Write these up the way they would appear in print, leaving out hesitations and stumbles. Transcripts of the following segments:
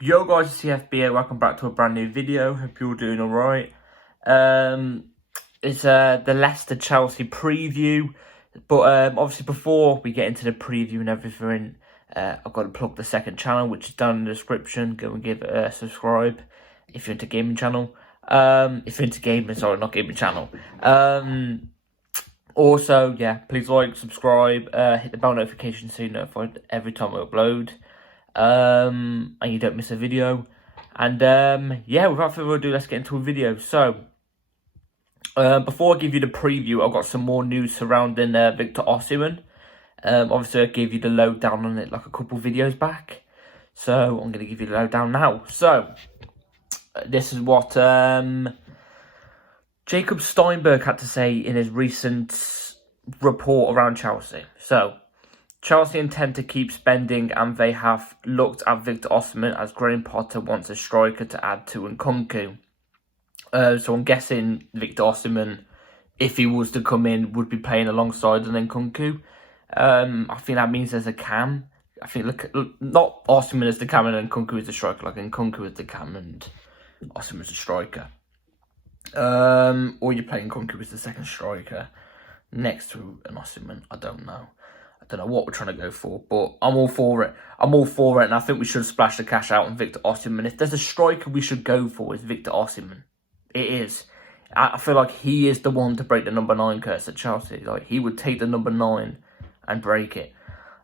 Yo guys, it's CFBA, welcome back to a brand new video, hope you're all doing alright. It's the Leicester-Chelsea preview, but obviously before we get into the preview and everything, I've got to plug the second channel, which is down in the description. Go and give it a subscribe if you're into gaming channel. If you're into gaming, sorry, not gaming channel. Also, yeah, please like, subscribe, hit the bell notification so you're notified every time I upload. And you don't miss a video. And yeah, without further ado, let's get into a video. So before I give you the preview, I've got some more news surrounding Victor Osimhen. Obviously I gave you the lowdown on it like a couple videos back, so I'm going to give you the lowdown now. So this is what Jacob Steinberg had to say in his recent report around Chelsea. So Chelsea intend to keep spending, and they have looked at Victor Osimhen as Graham Potter wants a striker to add to Nkunku. So I'm guessing Victor Osimhen, if he was to come in, would be playing alongside an Nkunku. I think that means there's a cam. I think not Osimhen as the cam and Nkunku as the striker, like Nkunku as the cam and Osimhen as the striker. Or you're playing Nkunku as the second striker next to an Osimhen. I don't know what we're trying to go for, but I'm all for it. And I think we should splash the cash out on Victor Osimhen. If there's a striker we should go for, it's Victor Osimhen. It is. I feel like he is the one to break the number 9 curse at Chelsea. Like, he would take the number 9 and break it.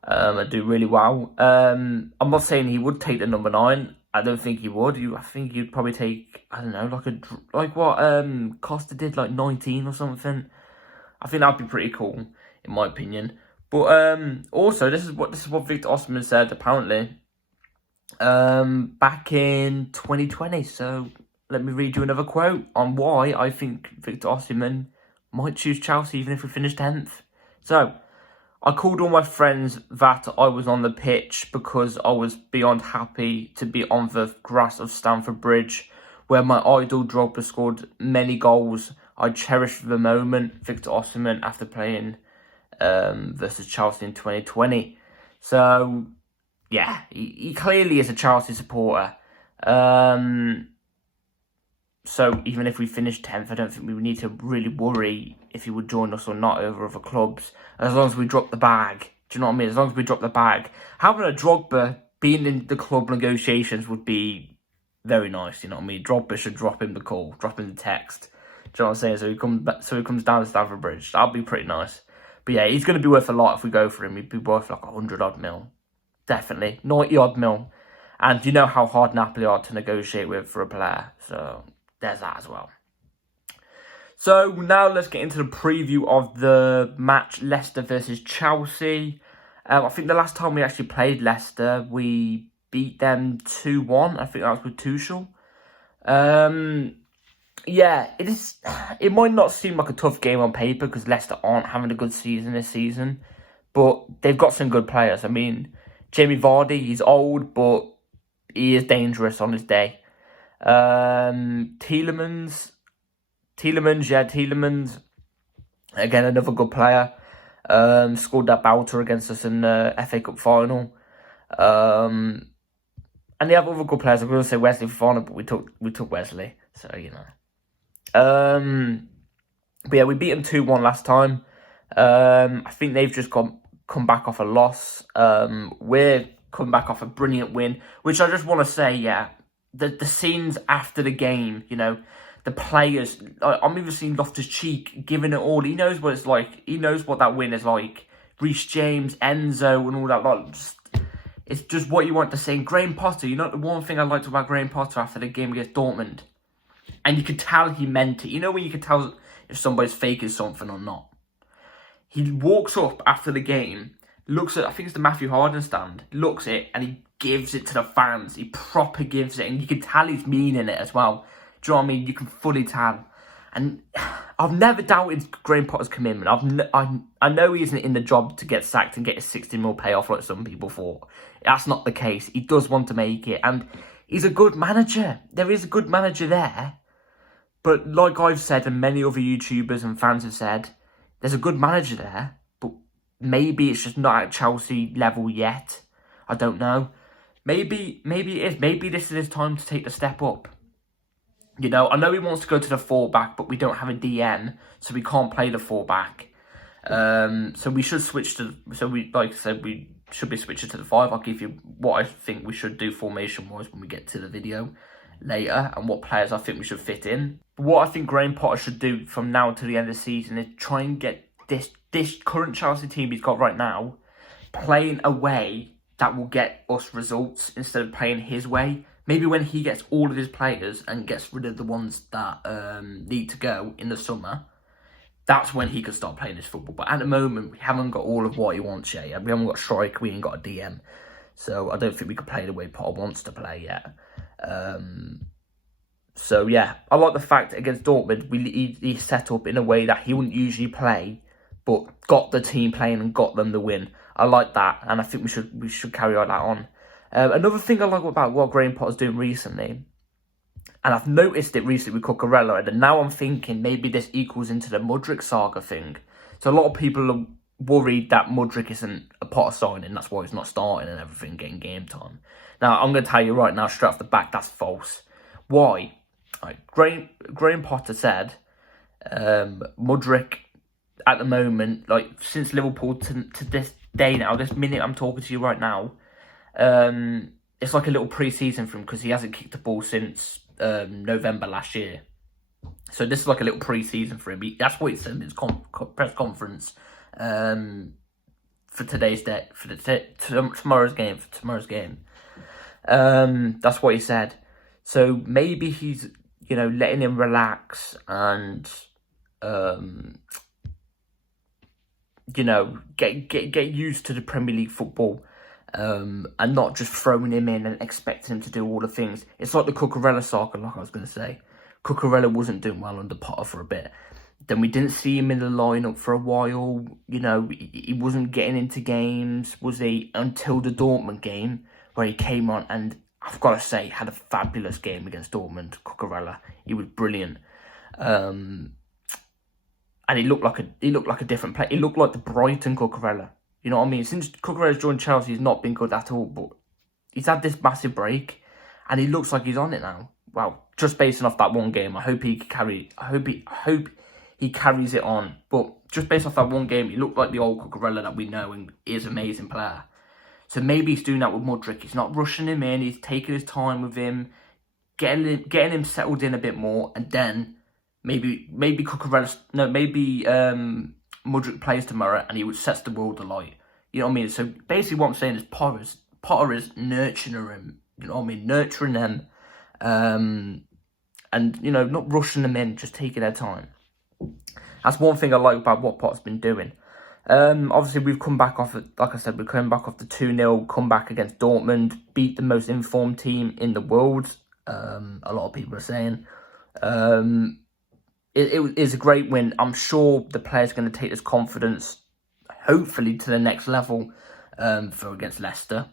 And do really well. I'm not saying he would take the number 9. I don't think he would. I think he'd probably take, I don't know, like what Costa did, like 19 or something. I think that'd be pretty cool, in my opinion. But also, this is what Victor Osimhen said apparently back in 2020. So let me read you another quote on why I think Victor Osimhen might choose Chelsea even if we finish 10th. So, I called all my friends that I was on the pitch because I was beyond happy to be on the grass of Stamford Bridge, where my idol Drogba scored many goals. I cherished the moment. Victor Osimhen after playing versus Chelsea in 2020. So, yeah, he clearly is a Chelsea supporter. So, even if we finish 10th, I don't think we need to really worry if he would join us or not over other clubs. As long as we drop the bag. Do you know what I mean? As long as we drop the bag. Having a Drogba being in the club negotiations would be very nice, you know what I mean? Drogba should drop him the call, drop him the text. Do you know what I'm saying? So he comes down to Stamford Bridge. That'd be pretty nice. But yeah, he's going to be worth a lot if we go for him. He'd be worth like 100 odd mil. Definitely. 90 odd mil. And you know how hard Napoli are to negotiate with for a player. So there's that as well. So now let's get into the preview of the match Leicester versus Chelsea. I think the last time we actually played Leicester, we beat them 2-1. I think that was with Tuchel. Yeah, it might not seem like a tough game on paper because Leicester aren't having a good season this season, but they've got some good players. I mean, Jamie Vardy, he's old, but he is dangerous on his day. Tielemans, again, another good player. Scored that belter against us in the FA Cup final. And they have other good players. I'm going to say Wesley Fofana, but we took Wesley, so you know. But yeah, we beat them 2-1 last time. I think they've just come back off a loss. We're come back off a brilliant win, which I just want to say, yeah, the scenes after the game, you know, the players, I'm even seeing Loftus-Cheek giving it all. He knows what it's like. He knows what that win is like. Reece James, Enzo, and all that. Like, it's just what you want to say. And Graham Potter, you know, the one thing I liked about Graham Potter after the game against Dortmund, and you could tell he meant it. You know when you could tell if somebody's faking something or not? He walks up after the game, looks at, I think it's the Matthew Harden stand, looks at it, and he gives it to the fans. He proper gives it, and you can tell he's meaning it as well. Do you know what I mean? You can fully tell. And I've never doubted Graham Potter's commitment. I know he isn't in the job to get sacked and get a 60 mil payoff like some people thought. That's not the case. He does want to make it, and he's a good manager. There is a good manager there. But like I've said, and many other YouTubers and fans have said, there's a good manager there, but maybe it's just not at Chelsea level yet. I don't know. maybe it is. Maybe this is his time to take the step up. You know, I know he wants to go to the fullback, but we don't have a DN, so we can't play the fullback. So we should switch to. So we, like I said, we should be switching to the 5. I'll give you what I think we should do formation-wise when we get to the video later, and what players I think we should fit in. But what I think Graham Potter should do from now to the end of the season is try and get this current Chelsea team he's got right now playing a way that will get us results instead of playing his way. Maybe when he gets all of his players and gets rid of the ones that need to go in the summer, that's when he could start playing his football. But at the moment, we haven't got all of what he wants yet. We haven't got a striker, we ain't got a DM. So I don't think we could play the way Potter wants to play yet. So yeah, I like the fact that against Dortmund, he set up in a way that he wouldn't usually play, but got the team playing and got them the win. I like that, and I think we should carry that on. Another thing I like about what Graham Potter's doing recently, and I've noticed it recently with Cucurella, and now I'm thinking maybe this equals into the Mudryk saga thing. So a lot of people are worried that Mudryk isn't a Potter signing, that's why he's not starting and everything, getting game time. Now, I'm going to tell you right now, straight off the back, that's false. Why? Right, Graham Potter said Mudryk, at the moment, like since Liverpool to this day now, this minute I'm talking to you right now, it's like a little pre-season for him because he hasn't kicked the ball since November last year. So this is like a little pre-season for him. That's what he said in his press conference for today's day, for tomorrow's game. That's what he said. So maybe he's, you know, letting him relax and you know, get used to the Premier League football. And not just throwing him in and expecting him to do all the things. It's like the Cucurella saga, like I was going to say. Cucurella wasn't doing well under Potter for a bit. Then we didn't see him in the lineup for a while. You know, he wasn't getting into games, was he? Until the Dortmund game, where he came on and, I've got to say, had a fabulous game against Dortmund, Cucurella. He was brilliant. And he looked like a different player. He looked like the Brighton Cucurella. You know what I mean? Since Cucurella's joined Chelsea, he's not been good at all. But he's had this massive break, and he looks like he's on it now. Well, just basing off that one game, I hope he carries it on. But just based off that one game, he looked like the old Cucurella that we know and is an amazing player. So maybe he's doing that with Mudryk. He's not rushing him in. He's taking his time with him, getting him settled in a bit more, and then maybe Mudryk plays tomorrow and he sets the world alight. You know what I mean? So basically what I'm saying is Potter is nurturing him. You know what I mean? Nurturing them. And, you know, not rushing them in, just taking their time. That's one thing I like about what Potter's been doing. Obviously, we've come back off, like I said, we've come back off the 2-0 comeback against Dortmund, beat the most informed team in the world. A lot of people are saying. It is a great win. I'm sure the players are going to take this confidence, hopefully, to the next level for against Leicester.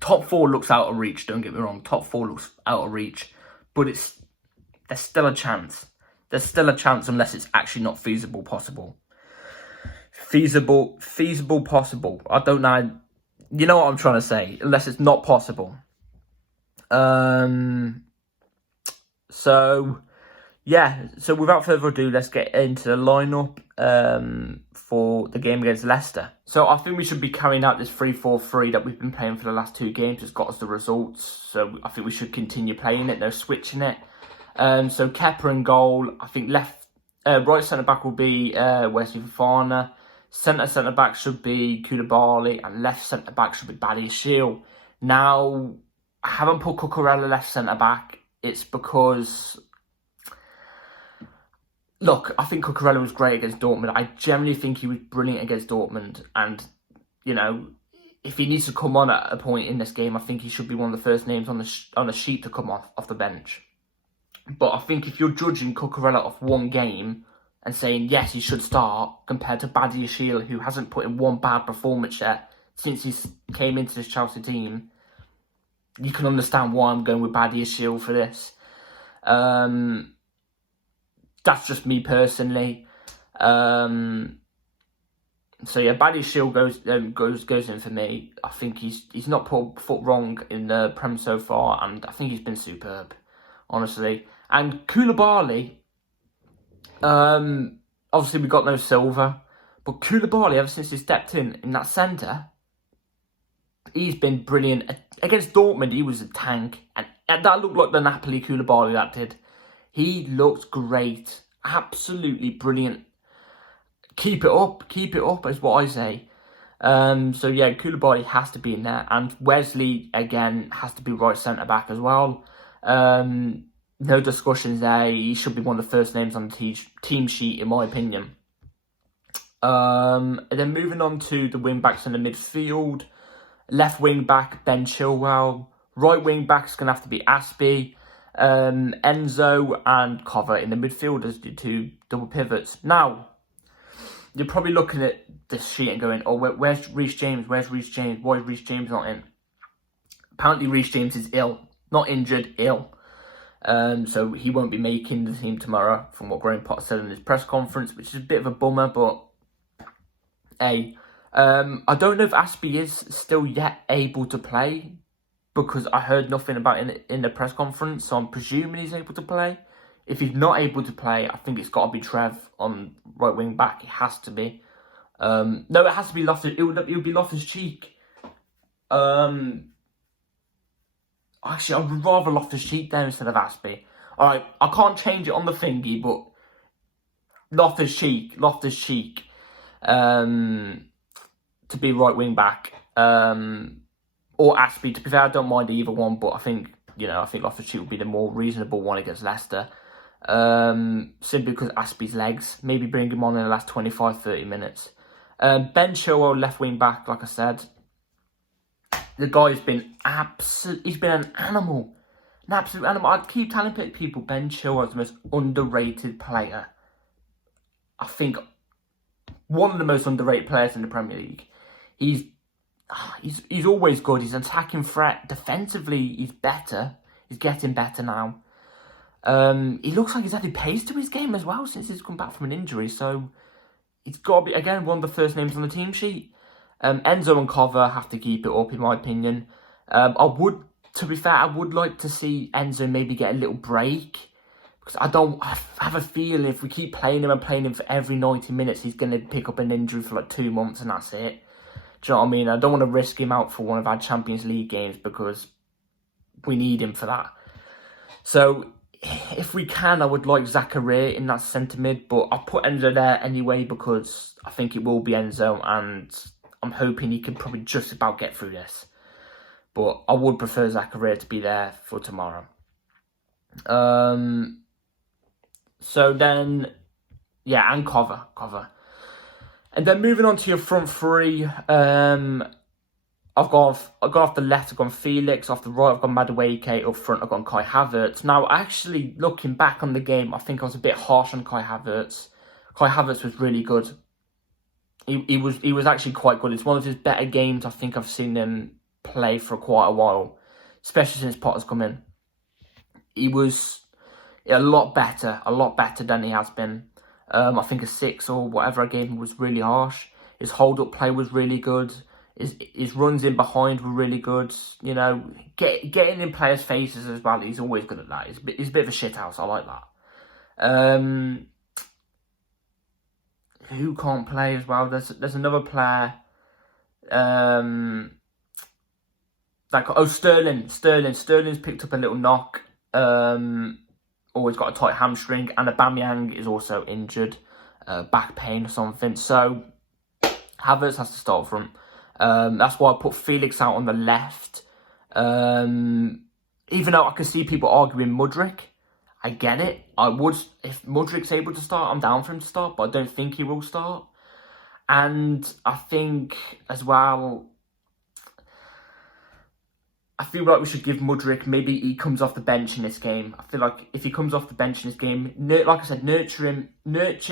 Top 4 looks out of reach, don't get me wrong. Top 4 looks out of reach. But there's still a chance. There's still a chance unless it's actually not feasible possible. Feasible possible. I don't know. You know what I'm trying to say. Unless it's not possible. So... yeah, so without further ado, let's get into the lineup for the game against Leicester. So I think we should be carrying out this 3-4-3 that we've been playing for the last 2 games. It's got us the results, so I think we should continue playing it. They're switching it. So Kepa in goal. I think right centre-back will be Wesley Fofana. Centre-back should be Koulibaly, and left centre-back should be Badiashile. Now, I haven't put Cucurella left centre-back. It's because... look, I think Cucurella was great against Dortmund. I generally think he was brilliant against Dortmund. And, you know, if he needs to come on at a point in this game, I think he should be one of the first names on the sheet to come off the bench. But I think if you're judging Cucurella off one game and saying, yes, he should start, compared to Badiashile, who hasn't put in one bad performance yet since he came into this Chelsea team, you can understand why I'm going with Badiashile for this. That's just me personally. So yeah, Badiashile goes in for me. I think he's not put a foot wrong in the Prem so far, and I think he's been superb, honestly. And Koulibaly, obviously we got no Silva, but Koulibaly, ever since he stepped in that centre, he's been brilliant. Against Dortmund, he was a tank, and that looked like the Napoli Koulibaly that did. He looked great, absolutely brilliant. Keep it up is what I say. So yeah, Koulibaly has to be in there, and Wesley again has to be right centre back as well. No discussions there. He should be one of the first names on the team sheet, in my opinion. And then moving on to the wing backs in the midfield. Left wing back, Ben Chilwell. Right wing back is going to have to be Aspie. Enzo and Cover in the midfield as the two double pivots. Now, you're probably looking at this sheet and going, oh, where's Reece James? Where's Reece James? Why is Reece James not in? Apparently, Reece James is ill. Not injured, ill. So he won't be making the team tomorrow, from what Graham Potter said in his press conference, which is a bit of a bummer, but hey. I don't know if Aspie is still yet able to play, because I heard nothing about it in the press conference, so I'm presuming he's able to play. If he's not able to play, I think it's got to be Trev on right wing back. It has to be. No, it has to be Loftus. It would be Loftus-Cheek. Actually, I would rather Loftus-Cheek there instead of Aspie. All right, I can't change it on the thingy, but Loftus-Cheek, to be right wing back, or Aspie. To be fair, I don't mind either one, but I think Loftus-Cheek would be the more reasonable one against Leicester. Simply because Aspie's legs. Maybe bring him on in the last 25-30 minutes. Ben Chilwell, left wing back, like I said. The guy's been he's been an animal. An absolute animal. I keep telling people Ben Chilwell is the most underrated player. I think one of the most underrated players in the Premier League. He's always good. He's an attacking threat. Defensively, he's better. He's getting better now. He looks like he's added pace to his game as well since he's come back from an injury. So it's got to be, again, one of the first names on the team sheet. Enzo and Cover have to keep it up, in my opinion. To be fair, I would like to see Enzo maybe get a little break. Because I have a feeling if we keep playing him for every 90 minutes, he's going to pick up an injury for like 2 months and that's it. Do you know what I mean? I don't want to risk him out for one of our Champions League games because we need him for that. So if we can, I would like Zachariah in that centre mid, but I'll put Enzo there anyway because I think it will be Enzo, and I'm hoping he can probably just about get through this. But I would prefer Zachariah to be there for tomorrow. So then, yeah, and Cover. And then moving on to your front three, I've gone off the left, I've gone Felix. Off the right, I've gone Madueke. Up front, I've gone Kai Havertz. Now, actually, looking back on the game, I think I was a bit harsh on Kai Havertz. Kai Havertz was really good. He was actually quite good. It's one of his better games I think I've seen him play for quite a while, especially since Potter's come in. He was a lot better than he has been. I think a 6 or whatever I gave him was really harsh. His hold-up play was really good. His runs in behind were really good. You know, getting in players' faces as well. He's always good at that. He's a bit of a shithouse. I like that. Who can't play as well? There's another player. Sterling. Sterling's picked up a little knock. Always got a tight hamstring, and Aubameyang is also injured, back pain or something. So Havertz has to start from. That's why I put Felix out on the left. Even though I can see people arguing Mudryk, I get it. I would, if Mudryk's able to start, I'm down for him to start, but I don't think he will start. And I think as well, I feel like we should give Mudryk, maybe he comes off the bench in this game. I feel like if he comes off the bench in this game, like I said, nurture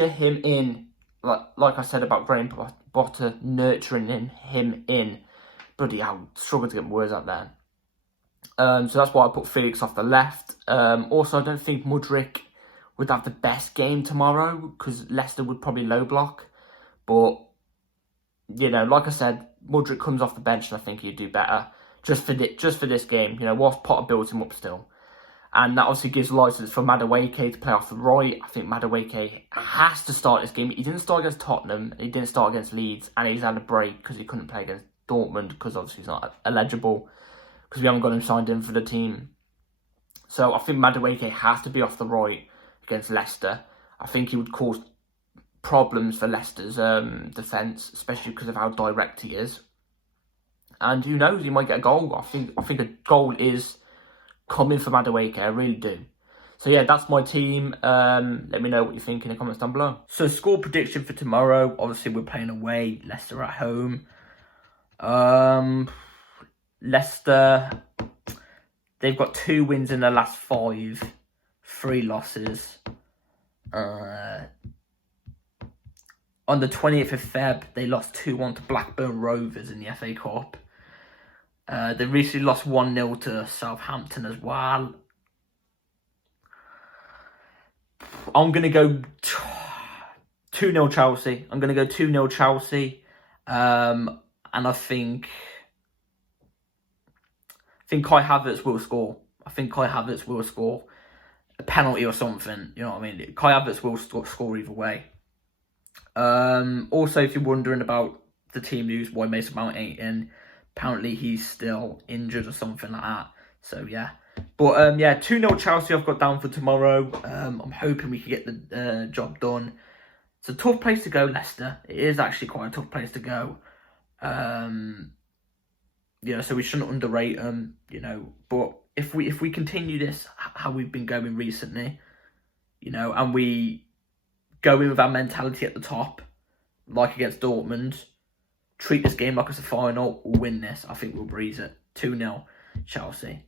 him in. Like I said about Graham Potter, nurturing him in. Bloody hell, struggle to get my words out there. So that's why I put Felix off the left. Also, I don't think Mudryk would have the best game tomorrow because Leicester would probably low block. But you know, like I said, Mudryk comes off the bench and I think he'd do better just for this game. You know, whilst Potter builds him up still. And that obviously gives license for Madueke to play off the right. I think Madueke has to start this game. He didn't start against Tottenham. He didn't start against Leeds. And he's had a break because he couldn't play against Dortmund because obviously he's not eligible because we haven't got him signed in for the team. So I think Madueke has to be off the right against Leicester. I think he would cause problems for Leicester's defence, especially because of how direct he is. And who knows, he might get a goal. I think a goal is coming for Madueke, I really do. So yeah, that's my team. Let me know what you think in the comments down below. So score prediction for tomorrow. Obviously, we're playing away. Leicester at home. Leicester, they've got 2 wins in their last 5, 3 losses. On the 20th of Feb, they lost 2-1 to Blackburn Rovers in the FA Cup. They recently lost 1-0 to Southampton as well. I'm going to go 2-0 Chelsea. I'm going to go 2-0 Chelsea. And I think Kai Havertz will score. I think Kai Havertz will score a penalty or something. You know what I mean? Kai Havertz will score either way. Also, if you're wondering about the team news, why Mason Mount ain't in, apparently he's still injured or something like that. So yeah, but yeah, 2-0 Chelsea I've got down for tomorrow. I'm hoping we can get the job done. It's a tough place to go, Leicester. It is actually quite a tough place to go. You know, so we shouldn't underrate them. You know, but if we continue this how we've been going recently, you know, and we go in with our mentality at the top, like against Dortmund, treat this game like it's a final, we'll win this. I think we'll breeze it. 2-0 Chelsea.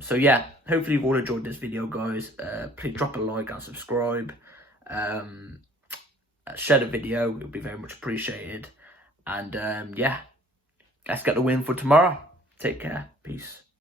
So yeah, hopefully you've all enjoyed this video, guys. Please drop a like and subscribe. Share the video, it would be very much appreciated. And yeah, let's get the win for tomorrow. Take care. Peace.